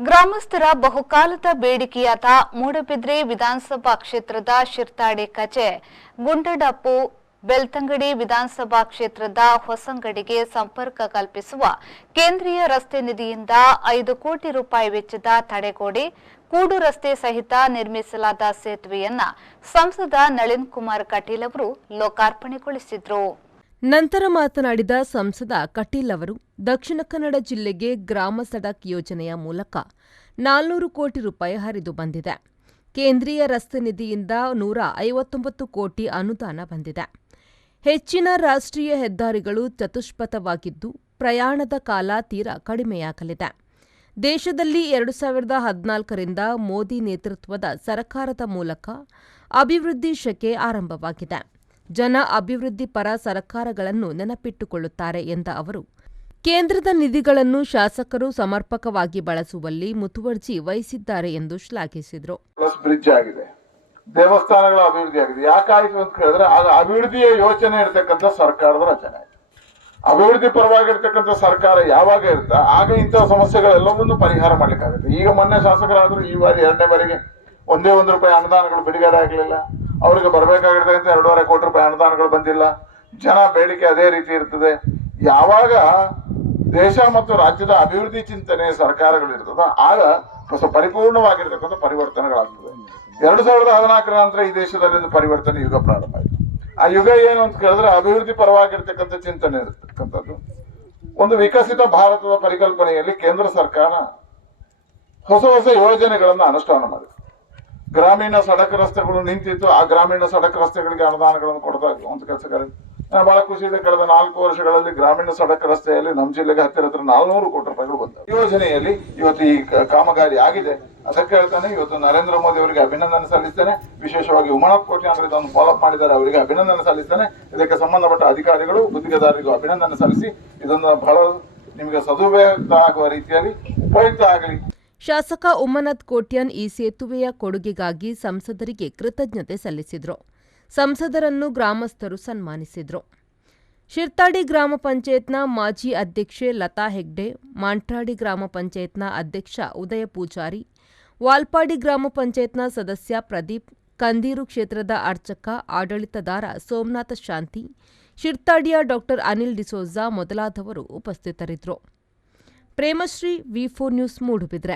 ಗ್ರಾಮಸ್ಥರ ಬಹುಕಾಲದ ಬೇಡಿಕೆಯಾದ ಮೂಡಬಿದ್ರೆ ವಿಧಾನಸಭಾ ಕ್ಷೇತ್ರದ ಶಿರ್ತಾಡಿ ಕಚೆ ಗುಂಡಡಪ್ಪು ಬೆಳ್ತಂಗಡಿ ವಿಧಾನಸಭಾ ಕ್ಷೇತ್ರದ ಹೊಸಂಗಡಿಗೆ ಸಂಪರ್ಕ ಕಲ್ಪಿಸುವ ಕೇಂದ್ರೀಯ ರಸ್ತೆ ನಿಧಿಯಿಂದ 5 ಕೋಟಿ ರೂಪಾಯಿ ವೆಚ್ಚದ ತಡೆಗೋಡೆ ಕೂಡು ರಸ್ತೆ ಸಹಿತ ನಿರ್ಮಿಸಲಾದ ಸೇತುವೆಯನ್ನ ಸಂಸದ ನಳಿನ್ ಕುಮಾರ್ ಕಟೀಲ್ ಅವರು ಲೋಕಾರ್ಪಣೆಗೊಳಿಸಿದರು. ನಂತರ ಮಾತನಾಡಿದ ಸಂಸದ ಕಟೀಲ್ ಅವರು ದಕ್ಷಿಣ ಕನ್ನಡ ಜಿಲ್ಲೆಗೆ ಗ್ರಾಮ ಸಡಕ್ ಯೋಜನೆಯ ಮೂಲಕ 400 ಕೋಟಿ ರೂಪಾಯಿ ಹರಿದು ಬಂದಿದೆ. ಕೇಂದ್ರೀಯ ರಸ್ತೆ ನಿಧಿಯಿಂದ 159 ಕೋಟಿ ಅನುದಾನ ಬಂದಿದೆ. ಹೆಚ್ಚಿನ ರಾಷ್ಟ್ರೀಯ ಹೆದ್ದಾರಿಗಳು ಚತುಷ್ಪಥವಾಗಿದ್ದು ಪ್ರಯಾಣದ ಕಾಲ ತೀರಾ ಕಡಿಮೆಯಾಗಲಿದೆ. ದೇಶದಲ್ಲಿ 2014ರಿಂದ ಮೋದಿ ನೇತೃತ್ವದ ಸರ್ಕಾರದ ಮೂಲಕ ಅಭಿವೃದ್ಧಿ ಶಕೆ ಆರಂಭವಾಗಿದೆ. ಜನ ಅಭಿವೃದ್ಧಿ ಪರ ಸರ್ಕಾರಗಳನ್ನು ನೆನಪಿಟ್ಟುಕೊಳ್ಳುತ್ತಾರೆ ಎಂದ ಅವರು, ಕೇಂದ್ರದ ನಿಧಿಗಳನ್ನು ಶಾಸಕರು ಸಮರ್ಪಕವಾಗಿ ಬಳಸುವಲ್ಲಿ ಮುತುವರ್ಜಿ ವಹಿಸಿದ್ದಾರೆ ಎಂದು ಶ್ಲಾಘಿಸಿದರು. ಬ್ರಿಡ್ಜ್ ಆಗಿದೆ, ದೇವಸ್ಥಾನಗಳ ಅಭಿವೃದ್ಧಿ ಆಗಿದೆ. ಯಾಕಾಯ್ತು ಅಂತ ಕೇಳಿದ್ರೆ ಆಗ ಅಭಿವೃದ್ಧಿಯ ಯೋಚನೆ ಇರತಕ್ಕಂಥ ಸರ್ಕಾರದ ರಚನೆ. ಅಭಿವೃದ್ಧಿ ಪರವಾಗಿರ್ತಕ್ಕಂಥ ಸರ್ಕಾರ ಯಾವಾಗ ಇರುತ್ತಾ ಆಗ ಇಂತಹ ಸಮಸ್ಯೆಗಳೆಲ್ಲವನ್ನೂ ಪರಿಹಾರ ಮಾಡ್ಲಿಕ್ಕಾಗುತ್ತೆ. ಈಗ ಮೊನ್ನೆ ಶಾಸಕರಾದ್ರು ಈ ಬಾರಿ 2ನೇ ಬಾರಿಗೆ ಒಂದೇ ₹1 ಅನುದಾನಗಳು ಬಿಡುಗಡೆ ಆಗಲಿಲ್ಲ. ಅವರಿಗೆ ಬರಬೇಕಾಗಿರ್ತಕ್ಕಂಥ 2.5 ಕೋಟಿ ರೂಪಾಯಿ ಅನುದಾನಗಳು ಬಂದಿಲ್ಲ. ಜನ ಬೇಡಿಕೆ ಅದೇ ರೀತಿ ಇರ್ತದೆ. ಯಾವಾಗ ದೇಶ ಮತ್ತು ರಾಜ್ಯದ ಅಭಿವೃದ್ಧಿ ಚಿಂತನೆ ಸರ್ಕಾರಗಳು ಇರ್ತದ ಆಗ ಹೊಸ ಪರಿಪೂರ್ಣವಾಗಿರ್ತಕ್ಕಂಥ ಪರಿವರ್ತನೆಗಳಾಗ್ತದೆ. 2014ರ ನಂತರ ಈ ದೇಶದಲ್ಲಿ ಪರಿವರ್ತನೆ ಯುಗ ಪ್ರಾರಂಭ ಆಯಿತು. ಆ ಯುಗ ಏನು ಅಂತ ಕೇಳಿದ್ರೆ ಅಭಿವೃದ್ಧಿ ಪರವಾಗಿರ್ತಕ್ಕಂಥ ಚಿಂತನೆ ಇರತಕ್ಕಂಥದ್ದು. ಒಂದು ವಿಕಸಿತ ಭಾರತದ ಪರಿಕಲ್ಪನೆಯಲ್ಲಿ ಕೇಂದ್ರ ಸರ್ಕಾರ ಹೊಸ ಹೊಸ ಯೋಜನೆಗಳನ್ನು ಅನುಷ್ಠಾನ ಮಾಡಿದೆ. ಗ್ರಾಮೀಣ ಸಡಕ್ ರಸ್ತೆಗಳು ನಿಂತಿತ್ತು, ಆ ಗ್ರಾಮೀಣ ಸಡಕ್ ರಸ್ತೆಗಳಿಗೆ ಅನುದಾನಗಳನ್ನು ಕೊಡ್ತಾ ಒಂದು ಕೆಲಸಗಾರ. ಬಹಳ ಖುಷಿ ಇದೆ, ಕಳೆದ 4 ವರ್ಷಗಳಲ್ಲಿ ಗ್ರಾಮೀಣ ಸಡಕ್ ರಸ್ತೆಯಲ್ಲಿ ನಮ್ಮ ಜಿಲ್ಲೆಗೆ ಹತ್ತಿರ 400 ಕೋಟಿ ರೂಪಾಯಿಗಳು ಬಂದವು. ಯೋಜನೆಯಲ್ಲಿ ಇವತ್ತು ಈ ಕಾಮಗಾರಿ ಆಗಿದೆ. ಅದಕ್ಕೆ ಹೇಳ್ತಾನೆ ಇವತ್ತು ನರೇಂದ್ರ ಮೋದಿ ಅವರಿಗೆ ಅಭಿನಂದನೆ ಸಲ್ಲಿಸ್ತೇನೆ. ವಿಶೇಷವಾಗಿ ಉಮಾನಾಥ್ ಕೋಟಿ ಅವರು ಇದನ್ನು ಫಾಲೋಅಪ್ ಮಾಡಿದ್ದಾರೆ, ಅವರಿಗೆ ಅಭಿನಂದನೆ ಸಲ್ಲಿಸ್ತೇನೆ. ಇದಕ್ಕೆ ಸಂಬಂಧಪಟ್ಟ ಅಧಿಕಾರಿಗಳು ಗುತ್ತಿಗೆದಾರರಿಗೂ ಅಭಿನಂದನೆ ಸಲ್ಲಿಸಿ ಇದನ್ನು ಬಹಳ ನಿಮಗೆ ಸದುಪಯುಕ್ತ ಆಗುವ ರೀತಿಯಲ್ಲಿ ಉಪಯುಕ್ತ ಆಗಲಿ. ಶಾಸಕ ಉಮಾನಾಥ್ ಕೋಟ್ಯಾನ್ ಈ ಸೇತುವೆಯ ಕೊಡುಗೆಗಾಗಿ ಸಂಸದರಿಗೆ ಕೃತಜ್ಞತೆ ಸಲ್ಲಿಸಿದರು. ಸಂಸದರನ್ನು ಗ್ರಾಮಸ್ಥರು ಸನ್ಮಾನಿಸಿದರು. ಶಿರ್ತಾಡಿ ಗ್ರಾಮ ಪಂಚಾಯತ್ನ ಮಾಜಿ ಅಧ್ಯಕ್ಷೆ ಲತಾ ಹೆಗ್ಡೆ, ಮಾಂಟ್ರಾಡಿ ಗ್ರಾಮ ಪಂಚಾಯತ್ನ ಅಧ್ಯಕ್ಷ ಉದಯ ಪೂಜಾರಿ, ವಾಲ್ಪಾಡಿ ಗ್ರಾಮ ಪಂಚಾಯತ್ನ ಸದಸ್ಯ ಪ್ರದೀಪ್, ಕಂದೀರು ಕ್ಷೇತ್ರದ ಅರ್ಚಕ ಆಡಳಿತದಾರ ಸೋಮನಾಥ ಶಾಂತಿ, ಶಿರ್ತಾಡಿಯ ಡಾ ಅನಿಲ್ ಡಿಸೋಜಾ ಮೊದಲಾದವರು ಉಪಸ್ಥಿತರಿದ್ದರು. ಪ್ರೇಮಶ್ರೀ, ವಿ4 ನ್ಯೂಸ್, ಮೂಡುಬಿದ್ರೆ.